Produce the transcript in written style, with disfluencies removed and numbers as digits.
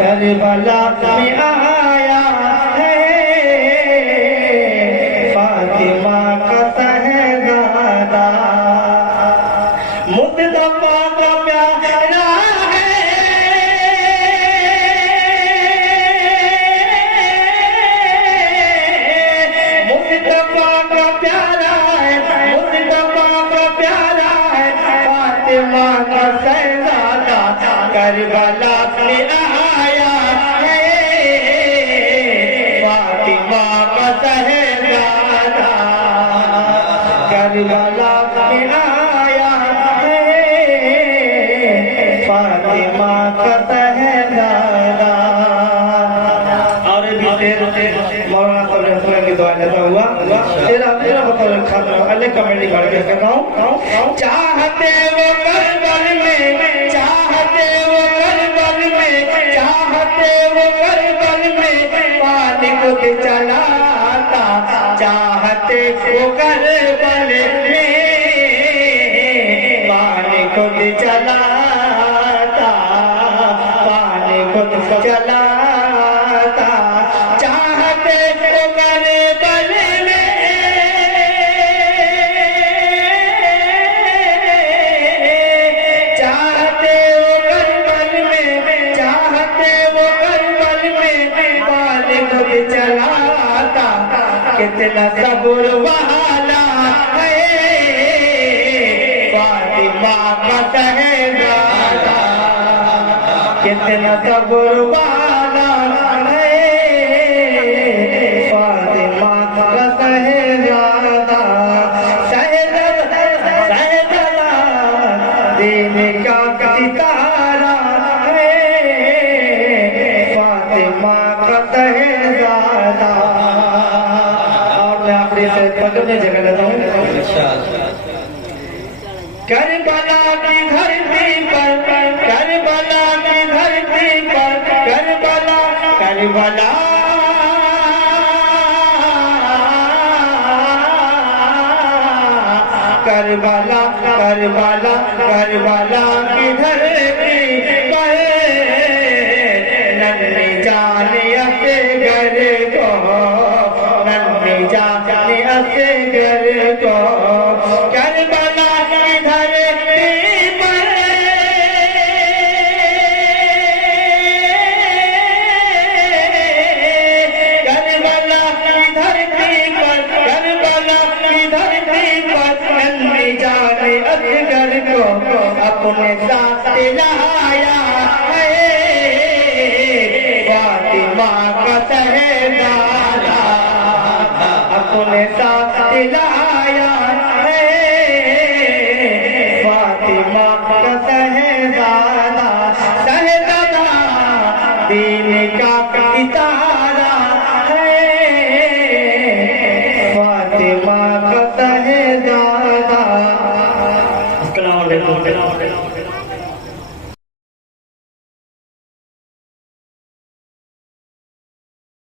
کربلا میں آیا ہے فاطمہ کا صہبادہ مصطفیٰ کا پیارا ہے مصطفیٰ کا پیارا ہے مصطفیٰ کا پیارا ہے فاطمہ کا صہبادہ کربلا میں آیا ہے فاطمہ کا صہبادہ کربلا میں آیا ہے فاطمہ کا صہبادہ اور بھی مولانا صلی اللہ علیہ وسلم کی دعا لیتا ہوا تیرا مطلب کھاتا ہوں اللہ کمنٹی کر کے کہتا ہوں چاہتے وہ کربل میں چاہتے وہ کربل میں چاہتے وہ کربل میں پانی خود چلاتا چاہتے وہ کربل میں پانی خود چلاتا پانی خود چلاتا چاہتے وہ کربل میں چاہتے وہ کربل میں چاہتے وہ کربل میں پانی خود چلاتا کتنا صبر والا ہے فاطمہ کا صہبادہ کتنا صبر والا ہے فاطمہ کا صہبادہ صہبادہ دین کا ستارہ ہے فاطمہ کا صہبادہ اور میں آخری سے پڑھنے جگہ لیتا ہوں کربلا کی دھرتی پر کربلا کی دھرتی پر کربلا کربلا کربلا کربلا کربلا کی دھرتی پر ننھی جان اصغر کو ننھی جان اصغر کو کربلا کی دھرتی پر کربلا کی دھرتی پر کربلا کی دھرتی پر ننھی جان اصغر کو اپنے ساتھ لایا ہے فاطمہ کا صہبادہ اپنے ساتھ لایا ہے فاطمہ کا صہبادہ صہبادہ دین کا ستارہ ہے فاطمہ کا صہبادہ السلام علیکم